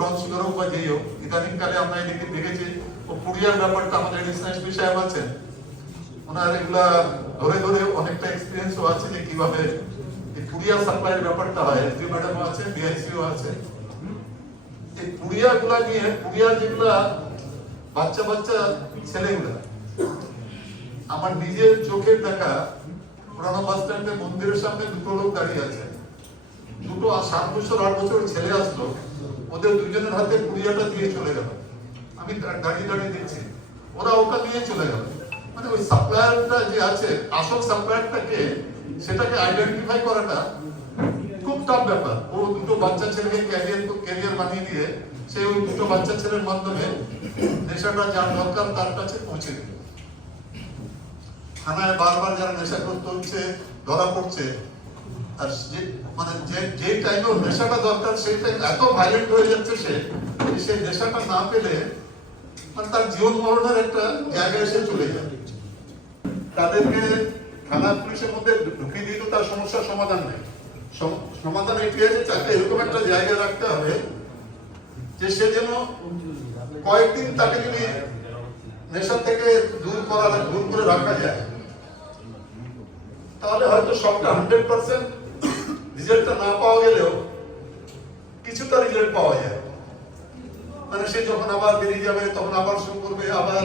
Brown sugar হোক বা যেই হোক, ইদানিং কালে আমরা এদিকে দেখেছি ও পুড়িয়ার ব্যাপারটা আমাদের এডিশনাল এসপি সাহেব আছেন, ওনার এগুলা ধরে ধরে অনেকটা এক্সপিরিয়েন্সও আছে যে কিভাবে এই পুড়িয়া সাপ্লাইয়ের ব্যাপারটা হয়। এসডি ম্যাডামও আছে, ডিআইসিও আছে। এই পুড়িয়া গুলা নিয়ে, পুড়িয়া যেগুলা বাচ্চা বাচ্চা ছেলেগুলা, আমার নিজের চোখের দেখা পুরানো বাস স্ট্যান্ডে মন্দিরের সামনে দুটো লোক দাঁড়িয়ে আছে, দুটো 7 বছর 8 বছর ছেলে আসলো, ওদের দুজনের হাতে পুড়িয়াটা দিয়ে চলে গেল। আমি দাঁড়িয়ে দাঁড়িয়ে দেখছি, ওরা ওটা নিয়ে চলে গেল। মানে ওই সাপ্লায়ারটা যে আছে, আসল সাপ্লায়ারটাকে, সেটাকে আইডেন্টিফাই করাটা খুব টাফ ব্যাপার। ও দুটো বাচ্চা ছেলেকে ক্যারিয়ার বানিয়ে দিয়ে সে ওই দুটো বাচ্চা ছেলের মাধ্যমে নেশাটা যার দরকার তার কাছে পৌঁছে দিল। থানায় বারবার যারা নেশাগ্রস্ত হচ্ছে ধরা পড়ছে, আর মানে যে টাইমে ওর নেশাটা দরকার সেই টাইম এত ভাইলেন্ট হয়ে যাচ্ছে সে, সেই নেশাটা না পেলে মানে তার জীবন মরণের একটা জায়গায় এসে চলে যায়। তাদেরকে থানা পুলিশের মধ্যে ঢুকিয়ে দিয়ে তো তার সমস্যার সমাধান নেই। সমাধান এটি আছে, তাকে এরকম একটা জায়গায় রাখতে হবে যে সে যেন কয়েকদিন তাকে যদি নেশা থেকে দূর করে রাখা যায়, তাহলে হয়তো সবটা 100% রেজাল্টটা না পাওয়া গেলেও কিছুটা রেজাল্ট পাওয়া যায়। মানে সে যখন আবার বেরিয়ে যাবে তখন আবার শুরু করবে, আবার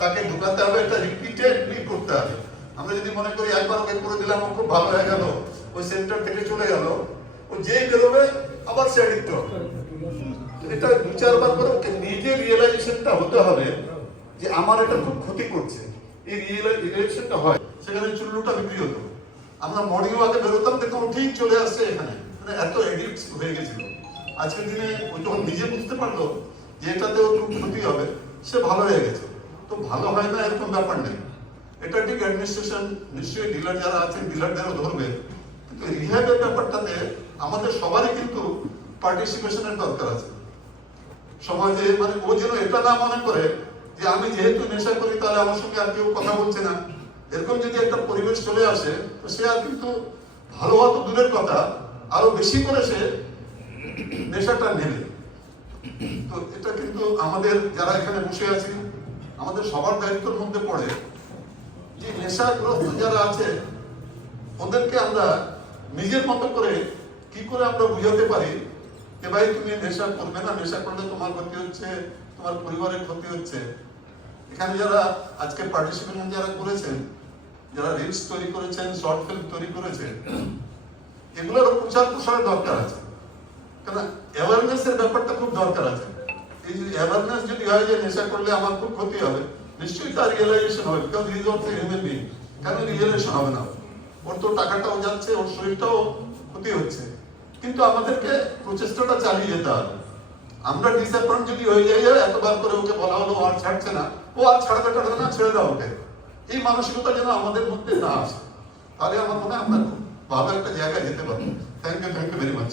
তাকে ঢুকাতে হবে, এটা রিপিটেডলি করতে হবে। আমরা যদি মনে করি একবার ওকে করে দিলাম ও খুব ভালো হয়ে গেল, ওই সেন্টার থেকে চলে গেল, ও যেই বেরোবে আবার সে অ্যাডিক্ট হবে। এটা 2-4 বার করে ওকে নিজে রিয়েলাইজেশনটা হতে হবে যে আমার এটা খুব ক্ষতি করছে। এই রিয়েলাইজেশনটা হয়, সেখানে চুল্লুটা বিক্রি হতো। আমরা মর্নিং ওয়াকে বেরোতাম, দেখতাম ঠিক চলে আসছে এখানে, মানে এত এডিক্ট হয়ে গেছিল। আজকের দিনে ও যখন নিজে বুঝতে পারলো যে এটাতে ওর খুব ক্ষতি হবে, সে ভালো হয়ে গেছে। তো ভালো হয় না এরকম ব্যাপার নেই, এটা ঠিক অ্যাডমিনিস্ট্রেশন নিশ্চয়ই ডিলার যারা আছেন ডিলারদেরও ধরবে, কিন্তু রিহ্যাবের ব্যাপারটাতে আমাদের সবারই কিন্তু পার্টিসিপেশনের দরকার আছে সমাজে। মানে ও যেন এটা না মনে করে যে আমি যেহেতু নেশা করি তাহলে আমার সঙ্গে আর কেউ কথা বলছে না, এরকম যদি একটা পরিবেশ চলে আসে তো সে আর কিন্তু ভালো হওয়া তো দূরের কথা, আরো বেশি করে সে নেশাটা নেবে। তো এটা কিন্তু আমাদের যারা এখানে বসে আছি আমাদের সবার দায়িত্বের মধ্যে পড়ে যে নেশাগ্রস্ত যারা আছে ওদেরকে আমরা নিজের মতো করে কি করে আমরা বুঝাতে পারি যে ভাই তুমি নেশা করবে না, নেশা করলে তোমার ক্ষতি হচ্ছে, তোমার পরিবারের ক্ষতি হচ্ছে। এখানে যারা আজকে পার্টিসিপেশন যারা করেছেন, যারা রিলস তৈরি করেছেন, শর্ট ফিল্ম তৈরি করেছেন, এগুলোর প্রচার প্রসারের দরকার আছে, কারণ অ্যাওয়ারনেসের ব্যাপারটা খুব দরকার আছে। এই যে অ্যাওয়ারনেস যদি হয় যে নেশা করলে আমার খুব ক্ষতি হবে, নিশ্চয়ই তার রিয়েলাইজেশন হবে, because he is also human being. কেন রিয়েলাইজেশন হবে না? ওর তো টাকাটাও যাচ্ছে, ওর শরীরটাও ক্ষতি হচ্ছে, কিন্তু আমাদেরকে প্রচেষ্টাটা চালিয়ে যেতে হবে। আমরা ডিসঅ্যাপয়েন্ট যদি হয়ে যাই, এতবার করে ওকে বলা হলো আর ছাড়ছে না, ও আর ছাড়বে না, ছেড়ে দাও ওকে, এই মানসিকতা যেন আমাদের মধ্যে না আসে, তাহলে আমার মনে হয় আমরা খুব ভালো একটা জায়গায় যেতে পারবো। Thank you very much.